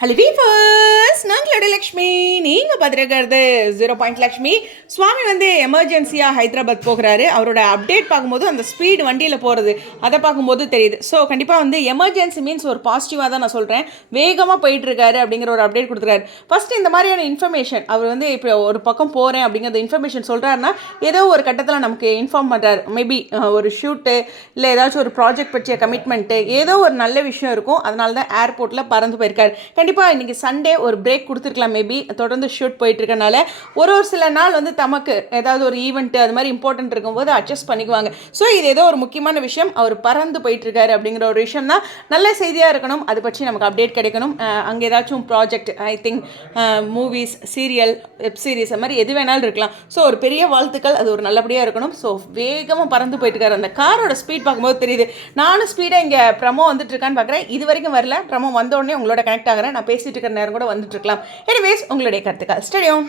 Hello viewers, நாங்களோட Lakshmi. நீங்கள் பார்த்துருக்கிறது 0 லக்ஷ்மி. சுவாமி வந்து எமர்ஜென்சியாக ஹைதராபாத் போகிறாரு. அவரோட அப்டேட் பார்க்கும்போது அந்த ஸ்பீடு வண்டியில் போகிறது அதை பார்க்கும்போது தெரியுது. ஸோ கண்டிப்பாக வந்து எமர்ஜென்சி மீன்ஸ் ஒரு பாசிட்டிவாக தான் நான் சொல்கிறேன். வேகமாக போயிட்டுருக்காரு அப்படிங்கிற ஒரு அப்டேட் கொடுத்துருக்காரு. ஃபஸ்ட்டு இந்த மாதிரியான இன்ஃபர்மேஷன் அவர் வந்து இப்போ ஒரு பக்கம் போகிறேன் அப்படிங்கிறது இன்ஃபர்மேஷன் சொல்கிறாருன்னா ஏதோ ஒரு கட்டத்தில் நமக்கு இன்ஃபார்ம் பண்ணுறாரு. மேபி ஒரு ஷூட்டு இல்லை ஏதாச்சும் ஒரு ப்ராஜெக்ட் பற்றிய கமிட்மெண்ட்டு ஏதோ ஒரு நல்ல விஷயம் இருக்கும். அதனால தான் ஏர்போர்ட்டில் பறந்து போயிருக்காரு. கண்டிப்பாக இன்றைக்கி சண்டே ஒரு பிரேக் கொடுத்துருக்கலாம். மேபி தொடர்ந்து ஷூட் போயிட்டுருக்கனால ஒரு சில நாள் வந்து தமக்கு ஏதாவது ஒரு ஈவெண்ட்டு அது மாதிரி இம்பார்ட்டன்ட் இருக்கும்போது அட்ஜஸ்ட் பண்ணிக்குவாங்க. ஸோ இது ஏதோ ஒரு முக்கியமான விஷயம். அவர் பறந்து போயிட்டுருக்காரு அப்படிங்கிற ஒரு விஷயம் தான் நல்ல செய்தியாக இருக்கணும். அதை பற்றி நமக்கு அப்டேட் கிடைக்கணும். அங்கே ஏதாச்சும் project I think movies, serial, web series அது மாதிரி எது வேணாலும் இருக்கலாம். ஸோ ஒரு பெரிய வாழ்த்துக்கள். அது ஒரு நல்லபடியாக இருக்கணும். ஸோ வேகமாக பறந்து போயிட்டுருக்காரு. அந்த காரோட ஸ்பீட் பார்க்கும்போது தெரியுது. நானும் ஸ்பீடாக இங்கே ப்ரமோ வந்துட்டு இருக்கான்னு பார்க்குறேன். இது வரைக்கும் வரல. ப்ரமோ வந்த உடனே உங்களோட கனெக்ட் ஆகிறேன். நான் பேசிட்டு இருக்கிற நேரம் கூட வந்துட்டு இருக்கலாம். எனிவேஸ், உங்களுடைய கருத்துக்கள் ஸ்டடியும்.